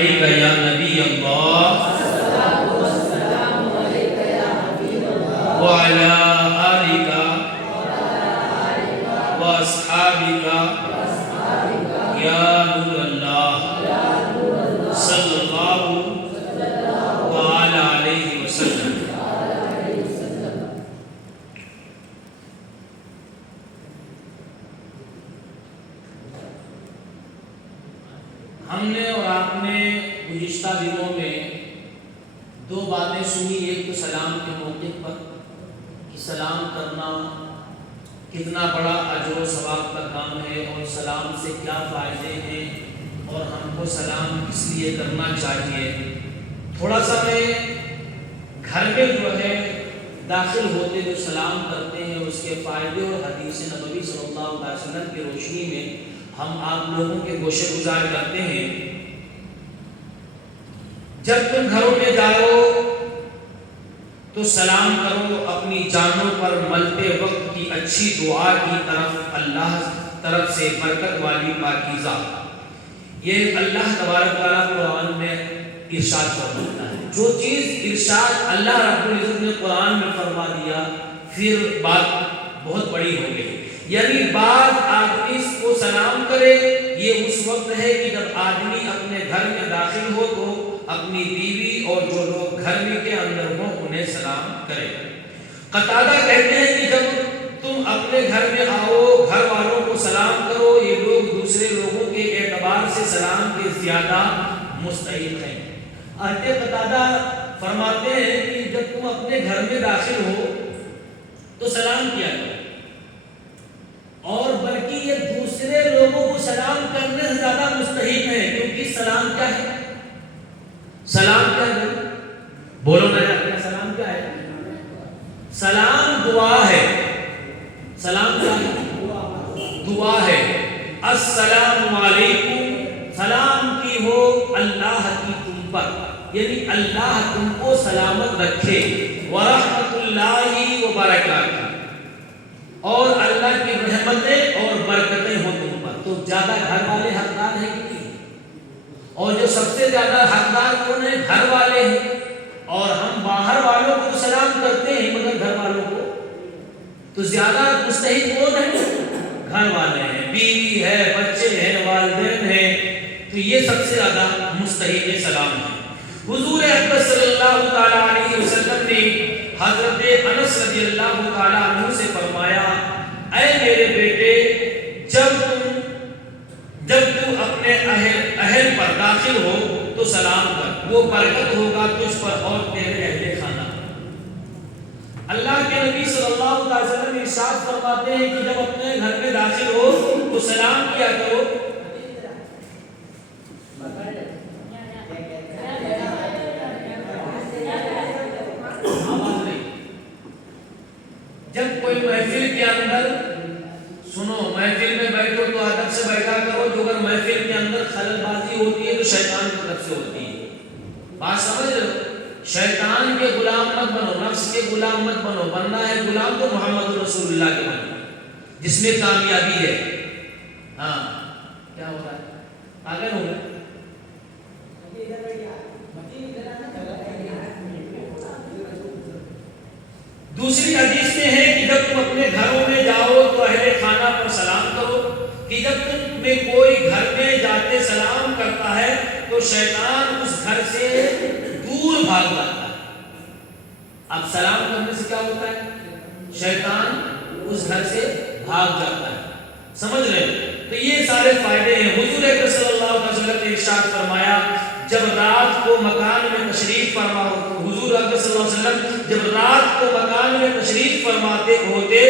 علیک یا نبی اللہ وعلی آلک واصحابک یا نور اللہ صلی اللہ تعالی علیہ وسلم۔ ہم نے اور آپ نے گزشتہ دنوں میں دو باتیں سنی، ایک تو سلام کے موقع پر کہ سلام کرنا کتنا بڑا اجر و ثواب کا کام ہے اور سلام سے کیا فائدے ہیں اور ہم کو سلام کس لیے کرنا چاہیے۔ تھوڑا سا میں گھر میں جو ہے داخل ہوتے جو سلام کرتے ہیں اس کے فائدے اور حدیث نبوی صلی اللہ علیہ وسلم کی روشنی میں ہم آپ لوگوں کے گوشے گزار کرتے ہیں۔ جب تم گھروں میں جاؤ تو سلام کرو، اپنی جانوں پر ملتے وقت کی اچھی دعا کی طرف اللہ طرف سے برکت والی پاکیزہ۔ یہ اللہ تبارک تعالیٰ قرآن میں ارشاد فرماتا ہے۔ جو چیز ارشاد اللہ رب العزت نے قرآن میں فرما دیا پھر بات بہت بڑی ہو گئی۔ یعنی بعد آدمی کو سلام کرے یہ اس وقت ہے کہ جب آدمی اپنے گھر میں داخل ہو تو اپنی بیوی اور جو لوگ گھر میں کے اندر ہوں انہیں سلام کرے۔ قتادہ کہتے ہیں کہ جب تم اپنے گھر میں آؤ گھر والوں کو سلام کرو، یہ لوگ دوسرے لوگوں کے اعتبار سے سلام کے زیادہ مستحق ہیں۔ قتادہ فرماتے ہیں کہ جب تم اپنے گھر میں داخل ہو تو سلام کیا کرو، اور بلکہ یہ دوسرے لوگوں کو سلام کرنے سے زیادہ مستحق ہے، کیونکہ سلام کیا ہے؟ سلام کیا ہے؟ بولو نا یار، سلام کیا ہے؟ سلام دعا ہے۔ سلام کیا ہے؟ دعا ہے۔ السلام علیکم، سلام کی ہو اللہ کی تم پر، یعنی اللہ تم کو سلامت رکھے، ورحمۃ اللہ وبرکاتہ، اور اللہ کی رحمتیں اور برکتیں ہوں تم پر۔ تو زیادہ گھر والے حقدار ہیں کہ نہیں؟ اور جو سب سے زیادہ حقدار کون ہیں؟ گھر والے ہیں۔ اور ہم باہر والوں کو سلام کرتے ہیں مگر گھر والوں کو تو زیادہ مستحق کون ہیں؟ گھر والے ہیں، بیوی ہے، بچے ہیں، والدین ہیں، تو یہ سب سے زیادہ مستحق سلام ہے۔ حضور اکرم صلی اللہ تعالی علیہ وسلم نے حضرت انس رضی اللہ تعالی عنہ سے فرمایا، اے میرے بیٹے، جب تو اپنے اہل پر داخل ہو تو سلام کر، وہ برکت ہوگا تجھ پر اور تیرے اہل خانہ۔ اللہ کے نبی صلی اللہ علیہ وسلم ارشاد فرماتے ہیں کہ جب اپنے گھر میں داخل ہو تو سلام کیا کرو۔ جب کوئی محفل کے اندر سنو، محفل میں بیٹھو تو ادب سے بیٹھا کرو، جو اگر محفل کے اندر خلل بازی ہوتی ہے تو شیطان کی طرف سے ہوتی ہے۔ بات سمجھ رہے ہو؟ شیطان کے غلام مت بنو، نفس کے غلام مت بنو، بننا ہے غلام تو محمد رسول اللہ کے بنو، جس میں کامیابی ہے۔ ہاں کیا ہو رہا ہے؟ پاگل ہو گئے؟ دوسری حدیث میں ہے کہ جب تم اپنے گھروں میں جاؤ تو اہل خانہ پر سلام کرو، کہ جب تم میں کوئی گھر میں جاتے سلام کرتا ہے تو شیطان اس گھر سے دور بھاگ جاتا ہے۔ اب سلام کرنے سے کیا ہوتا ہے؟ شیطان اس گھر سے بھاگ جاتا ہے۔ سمجھ رہے ہیں؟ تو یہ سارے فائدے ہیں۔ حضور اکرم صلی اللہ علیہ وسلم نے ارشاد فرمایا، جب رات کو مکان میں تشریف فرما ہو، حضور اکرم صلی اللہ علیہ وسلم جب رات کو مکان میں تشریف فرماتے ہوتے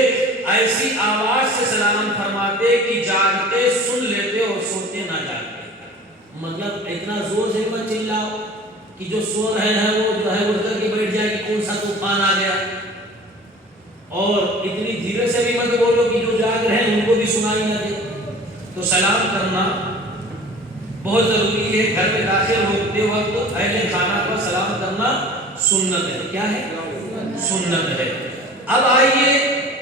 ایسی آواز سے سلام فرماتے کہ جاگتے سن لیتے اور سوتے نہ جاگتے۔ مطلب اتنا زور سے مت چلاؤ کہ جو سو رہے ہیں وہ جو ہے اٹھ کر کے بیٹھ جائے کہ کون سا طوفان آ گیا، اور اتنی دھیرے سے بھی مت بولو کہ جو جاگ رہے ہیں ان کو بھی سنائی نہ دے۔ تو سلام کرنا بہت ضروری ہے۔ گھر میں داخل ہوتے وقت اہل خانہ پر سلام کرنا سنت ہے۔ کیا ہے؟ سنت ہے۔ اب آئیے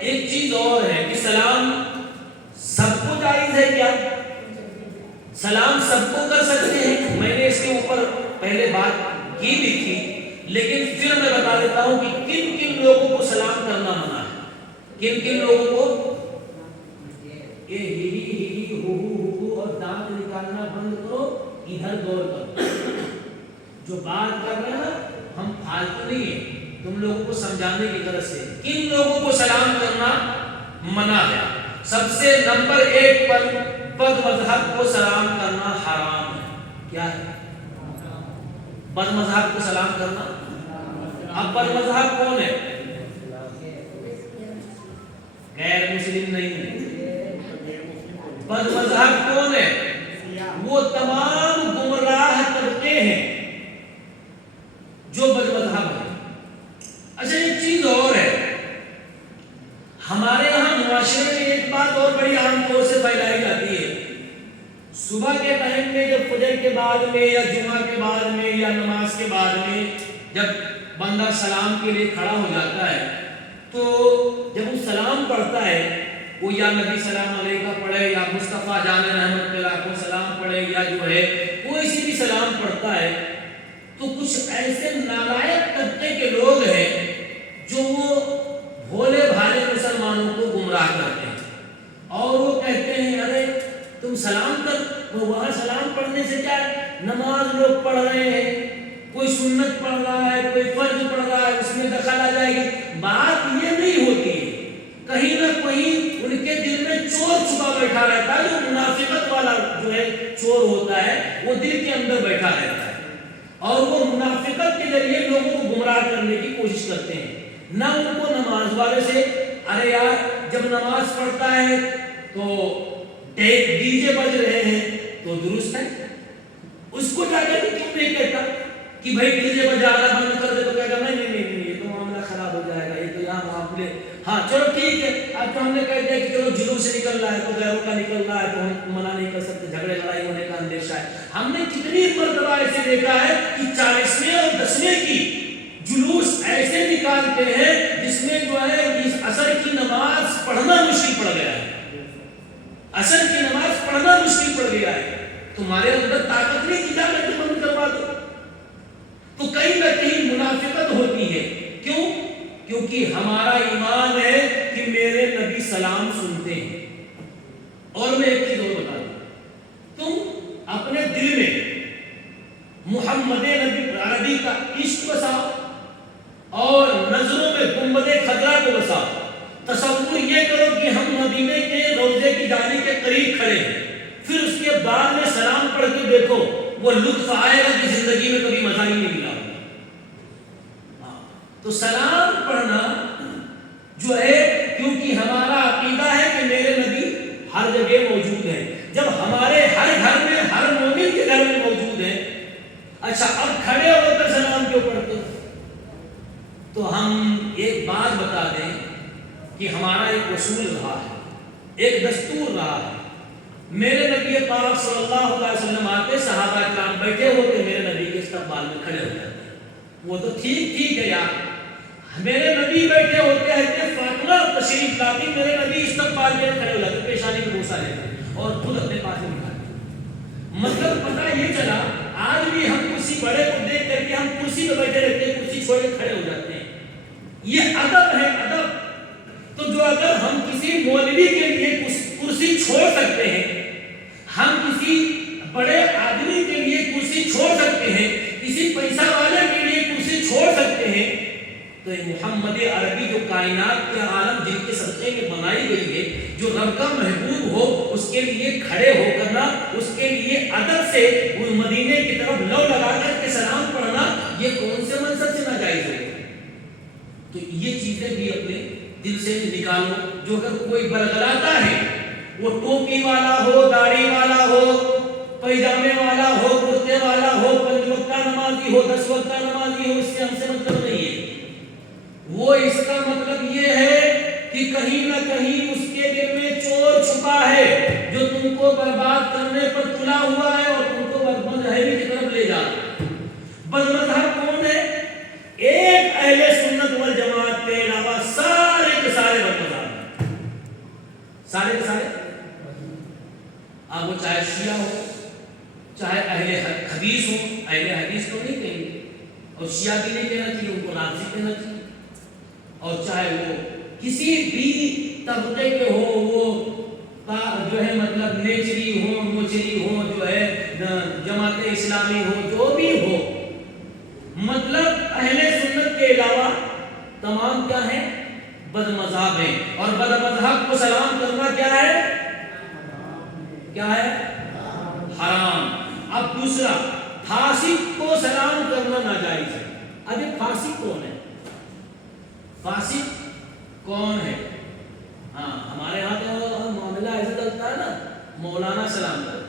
ایک چیز اور ہے کہ سلام سب کو جائز ہے کیا؟ سلام سب کو کر سکتے ہیں؟ میں نے اس کے اوپر پہلے بات کی بھی تھی، لیکن پھر میں بتا دیتا ہوں کہ کن کن لوگوں کو سلام کرنا منع ہے. کن کن لوگوں کو؟ یہ ہی ہو اور دانت نکالنا بند کرو، ادھر غور کرو. جو بات کر رہے ہیں نا ہم فالتو نہیں ہیں، تم لوگوں کو سمجھانے کی غرض سے. کن لوگوں کو سلام کرنا منع ہے؟ سب سے نمبر 1 پر بد مذہب کو سلام کرنا حرام ہے. کیا ہے؟ بد مذہب کو سلام کرنا. اب بد مذہب کون ہے؟ غیر مسلم نہیں ہے. بد مذہب کون ہے؟ وہ تمام گمراہ طبقے ہیں جو بد مذہب ہے. اچھا ایک چیز اور ہے، ہمارے یہاں معاشرے میں ایک بات اور بڑی عام طور سے پھیلائی جاتی ہے. صبح کے ٹائم میں جب فجر کے بعد میں یا جمعہ کے بعد میں یا نماز کے بعد میں جب بندہ سلام کے لیے کھڑا ہو جاتا ہے تو جب وہ سلام پڑھتا ہے، وہ یا نبی سلام علیہ کا پڑھے یا مصطفیٰ جان رحمت اللہ کو سلام پڑھے یا جو ہے کوئی سی بھی سلام پڑھتا ہے، تو کچھ ایسے نالائق طبقے کے لوگ ہیں جو وہ بھولے بھالے مسلمانوں کو گمراہ کرتے ہیں اور وہ کہتے ہیں ارے تم سلام کر. وہ وہاں سلام پڑھنے سے کیا ہے؟ نماز لوگ پڑھ رہے ہیں، کوئی سنت پڑھ رہا ہے، کوئی فرض پڑھ رہا ہے، اس میں دخل آ جائے گی. بات یہ نہیں ہوتی ہے. کہیں نہ کہیں ان کے دل میں چور چھپا بیٹھا رہتا ہے. جو منافقت والا جو ہے چور ہوتا ہے وہ دل کے اندر بیٹھا رہتا ہے اور وہ منافقت کے ذریعے لوگوں کو گمراہ کرنے کی کوشش کرتے ہیں. نہ ان کو نماز والے سے ارے یار جب نماز پڑھتا ہے تو ڈی جے بج رہے ہیں تو درست ہے. اس کو جا کر کیوں نہیں کہتا کہ بھائی ڈی جے بجا رہا بند کر دے، تو کہے گا نہیں نہیں نہیں یہ تو معاملہ خراب ہو جائے گا، یہ تو یہاں معاملے ہاں چلو ٹھیک ہے. اب تو ہم نے کہہ دیا کہ چلو جلوس سے نکل رہا ہے تو غیروں کا نکل رہا ہے تو ہم منع نہیں کر سکتے، جھگڑے لڑائی ہونے کا اندیشہ ہے. ہم نے کتنی مرتبہ ایسے دیکھا ہے کہ 40ویں اور 10ویں کی جلوس ایسے نکالتے ہیں جس میں جو ہے اس عصر کی نماز پڑھنا مشکل پڑ گیا ہے. عصر کی نماز پڑھنا مشکل پڑ گیا ہے. تمہارے اندر طاقت نہیں کہ جا کر کے بند کروا دو. تو کہیں نہ کہیں منافقت ہوتی ہے. کیوں؟ کیونکہ ہمارا ایمان ہے کہ میرے نبی سلام سنتے ہیں. اور میں ایک چیز اور بتا دوں، تم اپنے دل میں محمد نبی عربی کا عشق بساؤ اور نظروں میں گنبد خضرا کو بساؤ. تصور یہ کرو کہ ہم مدینے کے روضے کی جانے کے قریب کھڑے ہیں، پھر اس کے بعد میں سلام پڑھ کے دیکھو، وہ لطف آئے گا کہ زندگی میں کبھی مزہ ہی نہیں ملا ہوگا. تو سلام پڑھنا جو ہے، کیونکہ ہمارا عقیدہ ہے کہ میرے نبی ہر جگہ موجود ہیں. جب ہمارے ہر گھر میں ہر مومن کے گھر میں موجود ہیں، اچھا اب کھڑے ہو کر سلام کیوں پڑھتے ہیں؟ تو ہم ایک بات بتا دیں کہ ہمارا ایک اصول رہا ہے، ایک دستور رہا ہے. میرے نبی پاک صلی اللہ علیہ وسلم آتے، صحابہ کرام بیٹھے ہوتے، میرے نبی کے استقبال میں کھڑے ہو جاتے. وہ تو ٹھیک ہے یار، میرے نبی بیٹھے ہوتے ہیں کہ فاطمہ تشریف لاتی، میرے نبی استقبال میں کھڑے ہو جاتے، پیشانی کو بوسہ لیتے اور خود اپنے پاس میں بٹھاتے. مطلب پتہ یہ چلا آج بھی ہم کسی بڑے کو دیکھ کر کے ہم کرسی پہ بیٹھے رہتے ہیں، کرسی چھوڑ کے کھڑے ہو جاتے ہیں. یہ ادب ہے، ادب. تو جو اگر ہم کسی مولوی کے لیے کرسی چھوڑ سکتے ہیں، ہم کسی بڑے آدمی کے لیے کرسی چھوڑ سکتے ہیں، کسی پیسہ والے کے لیے کرسی چھوڑ سکتے ہیں، تو محمد عربی جو کائنات کے عالم جن کے صدقے میں بنائی گئی ہے، جو رب کا محبوب ہو، اس کے لیے کھڑے ہو کرنا، اس کے لیے ادب سے وہ مدینے کی طرف لو لگا کر کے سلام پڑھنا، یہ کون سے منظر سے ناجائز ہے؟ تو یہ چیزیں بھی اپنے دل سے نکالو. جو اگر کوئی برگلاتا ہے، وہ ٹوپی والا ہو، داڑھی والا ہو، پیجامے والا ہو، کرتے والا ہو، 5 وقتہ نمازی ہو، 10 وقتہ نمازی ہو، اس سے ہم سے مطلب نہیں ہے. وہ اس کا مطلب یہ ہے کہ کہیں نہ کہیں اس کے دل میں چور چھپا ہے جو تم کو برباد کرنے پر تلا ہوا ہے اور تم کو بدمذہبی کی طرف لے جا رہا ہے. بدمذہب کون ہے؟ ایک اہل سنت والجماعت کے علاوہ سارے کے سارے بدمذہب ہیں. سارے کے سارے، اب وہ چاہے شیعہ ہو، چاہے اہل حدیث ہو، اہل اہل حدیث تو نہیں کہیں گے، اور شیعہ بھی نہیں کہنا چاہیے، ان کو رافضی کہنا چاہیے، اور چاہے وہ کسی بھی طبقے کے ہو، وہ جو ہے مطلب نیچری ہو، موچری ہو، جو ہے جماعت اسلامی ہو، جو بھی ہو، مطلب اہل سنت کے علاوہ تمام کیا ہیں؟ بد مذہب ہیں، اور بد مذہب کو سلام کرنا کیا ہے؟ کیا ہے؟ حرام۔ اب دوسرا، فاسق کو سلام کرنا ناجائز ہے۔ اب یہ فاسق کون ہے؟ فاسق کون ہے؟ ہاں ہمارے ہاں تو معاملہ ایسا چلتا ہے نا، مولانا سلام کرے،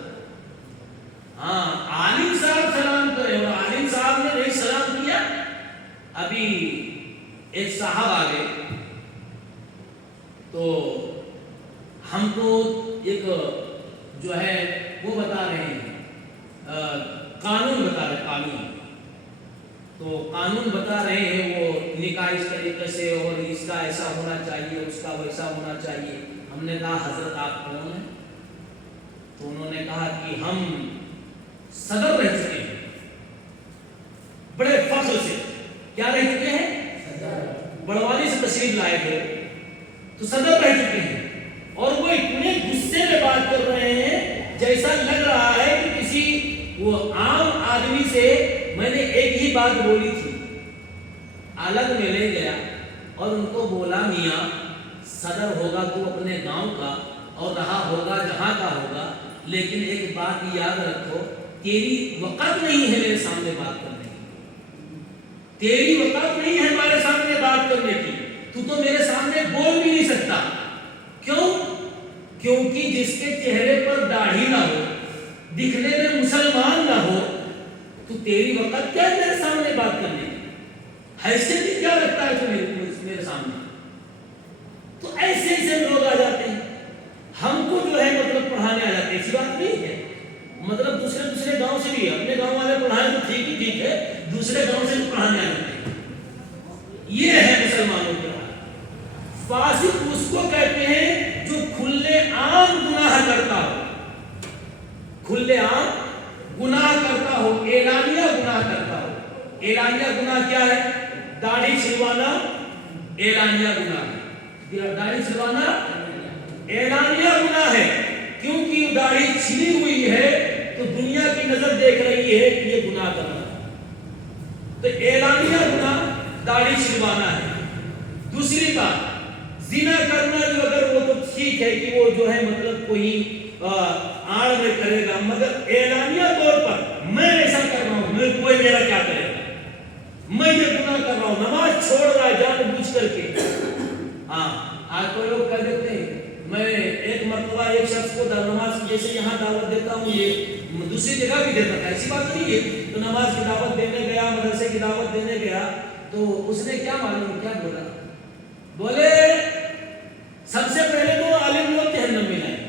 ہاں عالم صاحب سلام کرے، اور عالم صاحب نے نہیں سلام کیا۔ ابھی ایک صاحب آگے تو ہم کو ایک جو ہے وہ بتا رہے ہیں، قانون بتا رہے، قانون تو قانون بتا رہے ہیں، وہ نکاح اس طریقے سے، اور اس کا ایسا ہونا چاہیے، اس کا ویسا ہونا چاہیے۔ ہم نے کہا حضرت آپ کون ہیں؟ تو انہوں نے کہا کہ ہم صدر رہ چکے ہیں، بڑے فخر سے کیا رہ چکے ہیں؟ بڑوانی سے تشریف لائے گئے تو صدر رہ چکے ہیں، اور وہ اتنے غصے میں بات کر رہے ہیں جیسا لگ رہا ہے کہ کسی وہ عام آدمی سے میں نے ایک ہی بات بولی تھی۔ الگ میں لے گیا اور ان کو بولا، میاں صدر ہوگا تو اپنے گاؤں کا، اور رہا ہوگا جہاں کا ہوگا، لیکن ایک بات یاد رکھو، تیری وقت نہیں ہے میرے سامنے بات کرنے کی، تیری وقت نہیں ہے ہمارے سامنے بات کرنے کی، تو میرے سامنے بول بھی نہیں سکتا۔ کیوں؟ کیونکہ جس کے چہرے پر داڑھی نہ ہو، دکھنے میں مسلمان نہ ہو، تو تیری وقت کیا ہے میرے سامنے بات کرنے کی؟ حیثیت بھی کیا رکھتا ہے تو میرے سامنے؟ تو ایسے ایسے لوگ آ جاتے ہیں، ہم کو جو ہے مطلب پڑھانے آ جاتے ہیں، ایسی بات نہیں ہے، مطلب دوسرے گاؤں سے بھی، اپنے گاؤں والے پڑھائیں تو ٹھیک ہی ٹھیک ہے، دوسرے گاؤں سے بھی پڑھانے آ جاتے ہیں۔ یہ ہے مسلمانوں کے حال۔ فاسق اس کو کہتے ہیں جو کھلے عام گناہ کرتا ہو، کھلے عام گناہ کرتا ہو، اعلانیہ گناہ کرتا ہو۔ اعلانیہ گناہ کیا ہے؟ داڑھی چھلوانا اعلانیہ گناہ ہے، داڑھی چھلوانا اعلانیہ گناہ ہے، کیونکہ داڑھی چھلی ہوئی ہے تو دنیا کی نظر دیکھ رہی ہے کہ یہ گناہ کر رہا ہے، تو اعلانیہ گناہ داڑھی چھلوانا ہے۔ دوسری بات، زنا کرنا جو اگر وہ تو ٹھیک ہے کہ وہ جو ہے مطلب کوئی آڑ میں کرے گا، مگر اعلانیہ طور پر میں ایسا کر رہا ہوں، میں کوئی میرا کیا کرے گا، میں یہ گناہ کر رہا ہوں، نماز چھوڑ رہا ہے جان بوجھ کر کے۔ ہاں آج کوئی لوگ کہہ دیتے ہیں، میں ایک مرتبہ ایک شخص کو نماز کی جیسے یہاں دعوت دیتا ہوں، یہ دوسری جگہ بھی دیتا تھا، ایسی بات نہیں ہے، تو نماز کی دعوت دینے گیا، مدرسے کی دعوت دینے گیا، تو اس نے کیا معلوم کیا بولا؟ بولے سب سے پہلے تو عالم لوگ جہنم میں جائیں گے۔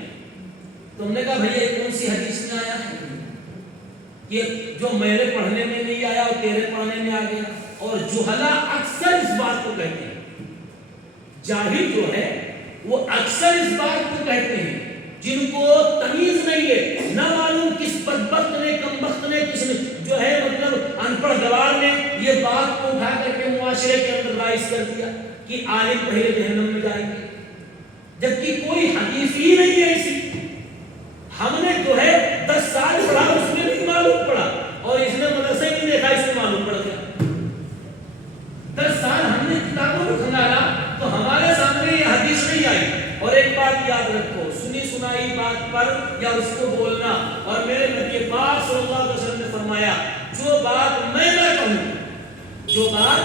تم نے کہا بھئی یہ کون سی حدیث میں آیا ہے کہ جو میرے پڑھنے میں نہیں آیا اور تیرے پڑھنے میں آ گیا؟ اور جہلا اکثر اس بات کو کہتے ہیں، جاہل جو ہے وہ اکثر اس بات کو کہتے ہیں، جن کو تمیز نہیں ہے، نہ معلوم کس بدبخت نے، کمبخت نے، کس نے جو ہے مطلب ان پڑھ گوار نے یہ بات کو اٹھا کر کے معاشرے کے اندر رائج کر دیا کہ عالم پہلے جہنم میں جائیں گے، جبکہ کوئی حدیث ہی نہیں ہے ایسی۔ ہم نے جو ہے 10 سال پڑھا، اس میں بھی معلوم پڑا، اور اس نے مدرسے بھی دیکھا، اس میں معلوم پڑ گیا۔ 10 سال ہم نے کتابوں کو کھنگالا تو ہمارے سامنے یہ حدیث نہیں آئی۔ اور ایک بات یاد رکھو، سنی سنائی بات پر یا اس کو بولنا، اور میرے نبی پاک صلی اللہ علیہ وسلم نے فرمایا، جو بات میں نہ کہوں، جو بات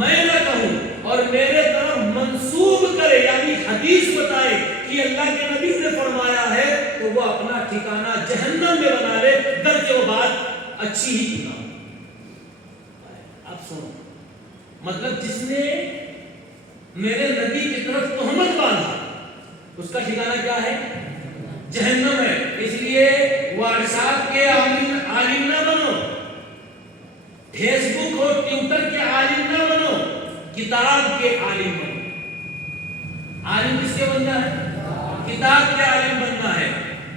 میں نہ کہوں اور میرے طرف منسوب کرے، یعنی حدیث بتائے کہ اللہ کے نبی نے فرمایا ہے، تو وہ اپنا ٹھکانہ جہنم میں بنا لے، گرچہ وہ بات اچھی ہی کیوں نہ ہو۔ اب سنو، مطلب جس نے میرے نبی کی طرف تہمت باندھا، اس کا ٹھکانہ کیا ہے؟ جہنم ہے۔ اس لیے واٹس ایپ کے عالم نہ بنو، فیس بک اور ٹویٹر کے عالم نہ بنو، کتاب کے عالم بنو۔ عالم کس کے بننا ہے؟ کتاب کے عالم بننا ہے۔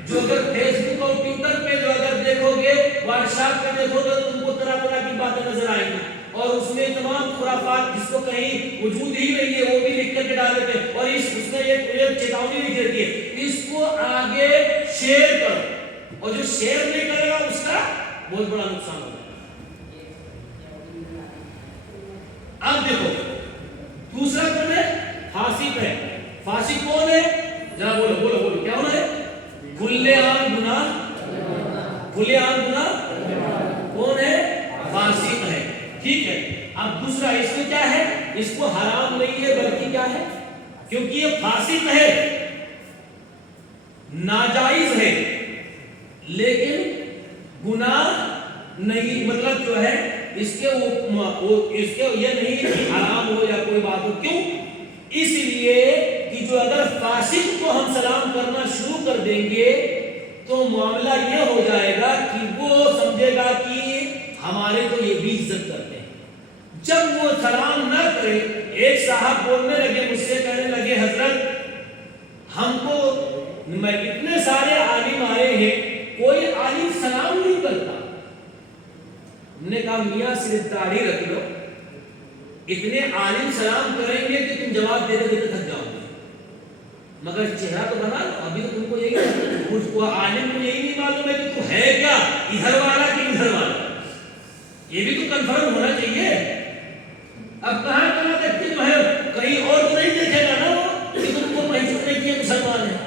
جو اگر فیس بک اور ٹویٹر پہ جو اگر دیکھو گے بادشاہ پہ دیکھو تو تم کو طرح طرح کی باتیں نظر آئیں گی، اور اس میں تمام خرافات جس کو کہیں وجود ہی نہیں ہے وہ بھی لکھ کر کے ڈال دیتے ہیں، اور اس میں ایک چیتاونی لکھ دیتی ہے اس کو آگے شیئر کرو، اور جو شیئر نہیں کرے گا اس کا بہت بڑا نقصان ہوگا۔ اب دیکھو دوسرا کون ہے؟ فاسق ہے۔ فاسق کون ہے؟ ذرا بولو بولو بولو، کیا ہونا ہے؟ کھلے عام گناہ، کھلے عام گناہ کون ہے؟ فاسق ہے، ٹھیک ہے۔ اب دوسرا اس میں کیا ہے؟ اس کو حرام نہیں ہے بلکہ کیا ہے؟ کیونکہ یہ فاسق ہے، ناجائز ہے، لیکن گناہ نہیں، مطلب جو ہے اس کے یہ نہیں کہ حرام ہو یا کوئی بات ہو۔ کیوں؟ اس لیے کہ جو اگر فاسق کو ہم سلام کرنا شروع کر دیں گے تو معاملہ یہ ہو جائے گا کہ وہ سمجھے گا کہ ہمارے تو یہ بھی عزت کرتے ہیں۔ جب وہ سلام نہ کرے، ایک صاحب بولنے لگے مجھ سے، کہنے لگے حضرت ہم کو اتنے سارے عالم آئے ہیں کوئی عالم سلام نہیں کرتا۔ ہم نے کہا میاں صرف داڑھی رکھ لو، اتنے عالم سلام کریں گے کہ تم جواب دیتے دیتے تھک جاؤ گے، مگر چہرہ تو بنا لو۔ ابھی تو تم کو یہی کچھ عالم کو یہی نہیں معلوم ہے کہ تو ہے کیا، ادھر والا کہ ادھر والا، یہ بھی تو کنفرم ہونا چاہیے۔ اب کہاں کہاں تک کہ جو ہے کہیں اور تو نہیں دیکھے گا نا وہ کہ تم کو محسوس نہیں کیا مسلمان ہے۔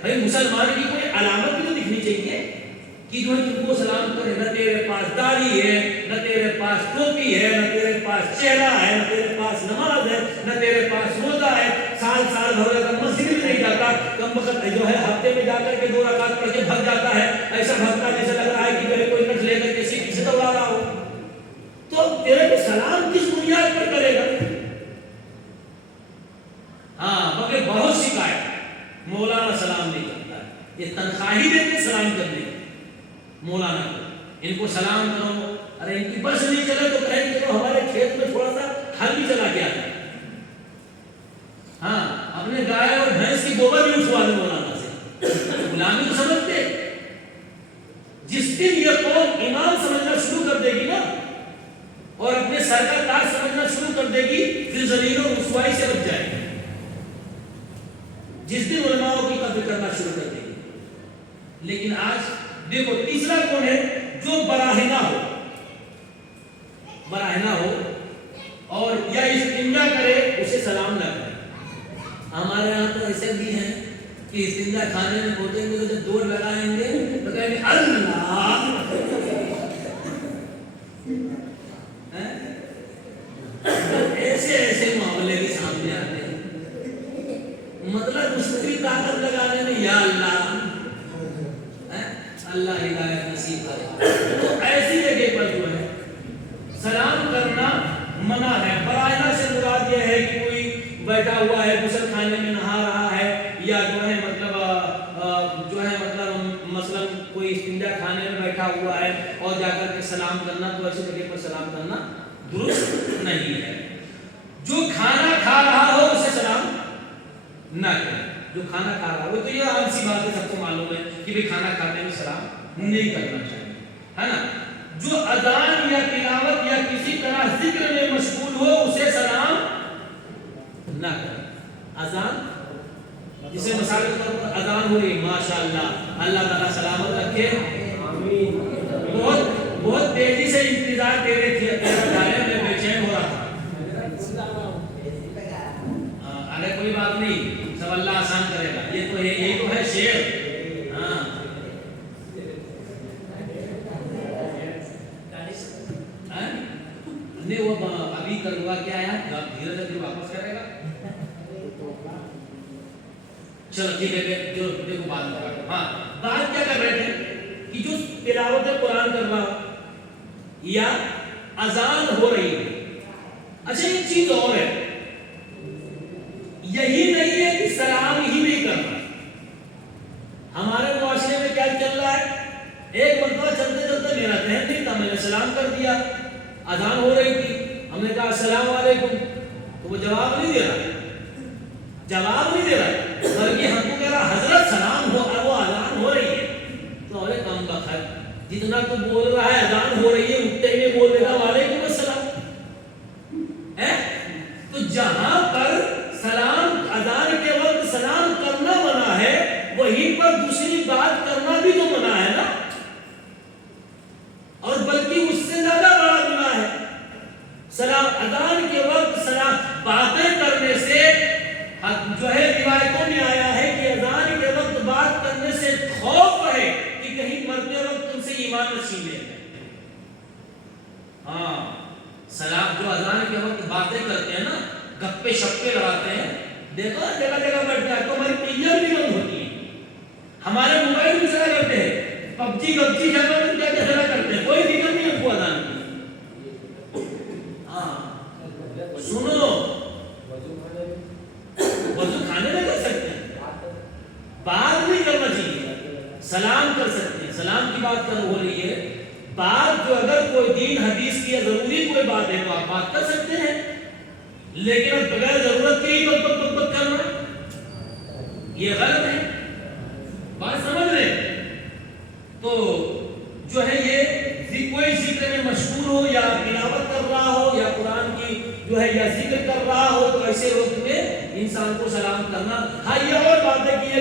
بھائی مسلمان کی کوئی علامت بھی تو دکھنی چاہیے کہ جو ہے تم کو سلام کرے، نہ تیرے پاس داڑھی ہے، نہ تیرے پاس ٹوپی ہے، نہ تیرے پاس چہرہ ہے، نہ تیرے پاس نماز ہے، نہ تیرے پاس روزہ ہے، سال سال بھر مسجد میں نہیں جاتا، کم وقت جو ہے ہفتے میں جا کر کے 2 رکعت پڑھ کے بھگ جاتا ہے، ایسا بھگتا جیسے لگ رہا ہے کہ جو ہے کوئی کٹ لے کر کے سیدھی سے دوڑا رہا ہو، تو تیرے کو سلام کس بنیاد پر کرے گا؟ ہاں مگر بہت شکایت مولانا سلام نہیں کرتا ہے، یہ تنخواہ ہی دیتے سلام کرنے کی مولانا کو، ان کو سلام کرو، ارے ان کی بس نہیں چلے تو کہیں کہ ہمارے کھیت میں تھوڑا سا ہل بھی چلا کے آتا ہے، ہاں اپنے گائے اور بھینس کی گوبر بھی اٹھوا دے مولانا سے، غلامی تو سمجھتے۔ جس دن یہ قوم ایمان سمجھنا شروع کر دے گی نا اور اپنے سر کا تاج سمجھنا شروع کر دے گی، پھر ذلیل و رسوائی سے بچ جائے گی۔ جس دن علماء کی قدر کرنا شروع کر دے گی۔ لیکن آج دیکھو تیسرا کون ہے؟ جو براہنہ ہو، براہنہ ہو اور یا استنجا کرے اسے سلام نہ کرے۔ ہمارے یہاں تو ایسے بھی ہیں کہ استنجا کھانے میں پہنچیں گے تو جب دوڑ لگائیں گے تو کہیں گے اللہ، ایسے ایسے معاملے بھی سامنے آتے ہیں، مطلب اس کی طاقت لگانے میں یا اللہ اللہ ہدایت نصیب کرے۔ تو ایسی جگہ پر جو ہے سلام کرنا منع ہے۔ براہنہ سے مراد یہ ہے کہ کوئی بیٹھا ہوا ہے غسل خانے میں نہا رہا ہے، یا جو ہے مطلب مثلا کوئی استنجا خانے میں بیٹھا ہوا ہے اور جا کر کے سلام کرنا، تو ایسی جگہ پر سلام کرنا درست نہیں ہے۔ جو کھانا کھا رہا ہو اسے سلام نہ کرے، جو کھانا کھا رہا ہو، تو یہ عام سی بات ہے، سب کو معلوم ہے کہ بھی کھانا کھانے میں سلام نہیں کرنا چاہیے، ہے نا۔ جو اذان یا تلاوت یا کسی طرح ذکر میں مشغول ہو اسے سلام نہ کرے۔ اذان جسے مثال کے طور پر اذان ہو رہی، ماشاءاللہ اللہ تعالیٰ سلامت رکھے، آمین، بہت تیزی سے انتظار دے رہے تھے، میں بے چین ہو رہا تھا۔ ارے کوئی بات نہیں، سب اللہ آسان کرے گا، یہ تو ہے شعر، ہاں نہیں وہ ابھی کروا کیا آیا، دھیرے دھیرے واپس کرے گا، چلو ٹھیک ہے، جو دیکھو بات میں کاٹو۔ ہاں بات کیا کر رہے تھے کہ جو تلاوت قرآن کر رہا یا اذان ہو رہی ہے، اچھا ایک چیز اور ہے، یہی نہیں ہے کہ سلام ہی نہیں کرنا۔ ہمارے معاشرے میں کیا چل رہا ہے، ایک مرتبہ چلتے چلتے میرا ذہن نہیں تھا، میں نے سلام کر دیا، اذان ہو رہی تھی، ہم نے کہا السلام علیکم، تو وہ جواب نہیں دے رہا، بلکہ ہم کو کہہ رہا حضرت سلام ہو، وہ اذان ہو رہی ہے، تو جتنا تو بول رہا ہے اذان ہو رہی ہے اٹھتے ہی بول دے گا وعلیکم السلام. تو جہاں پر سلام اذان کے وقت سلام کرنا منع ہے وہیں پر دوسری بات کرنا بھی تو منع ہے نا, اور بلکہ اس سے زیادہ بڑا گناہ ہے. سلام اذان کے وقت سلام باتیں کرنے سے جو ہے روایتوں میں آیا ہے کہ اذان کے وقت بات کرنے سے خوف ہے کہ کہیں مرتے وقت تم سے ایمان نہ چھین لے. ہاں سلام جو اذان کے وقت باتیں کرتے ہیں نا, گپے شپے لگاتے ہیں, دیکھو جگہ جگہ بیٹھتا ہے تو ہماری ٹیلیاں بھی بند ہوتی ہیں, ہمارے موبائل بھی چلا کرتے ہیں, پب جی کیا کیا چلا کرتے ہیں, کوئی فکر نہیں ہم کو اذان کی. ہاں سنو, وضو کھانے میں کر سکتے ہیں, بات نہیں کرنا چاہیے, سلام کر سکتے ہیں, سلام کی بات کر ہو رہی ہے. بات جو اگر کوئی دین حدیث کی ضروری کوئی بات ہے تو آپ بات کر سکتے ہیں, لیکن اب بغیر ضرورت کے ہی بک کرنا یہ غلط ہے. بات سمجھ رہے؟ تو جو ہے یہ کوئی ذکر میں مشغول ہو یا تلاوت کر رہا ہو یا قرآن کی جو ہے یا ذکر کر رہا ہو تو ایسے وقت میں انسان کو سلام کرنا. ہاں یہ اور بات ہے کہ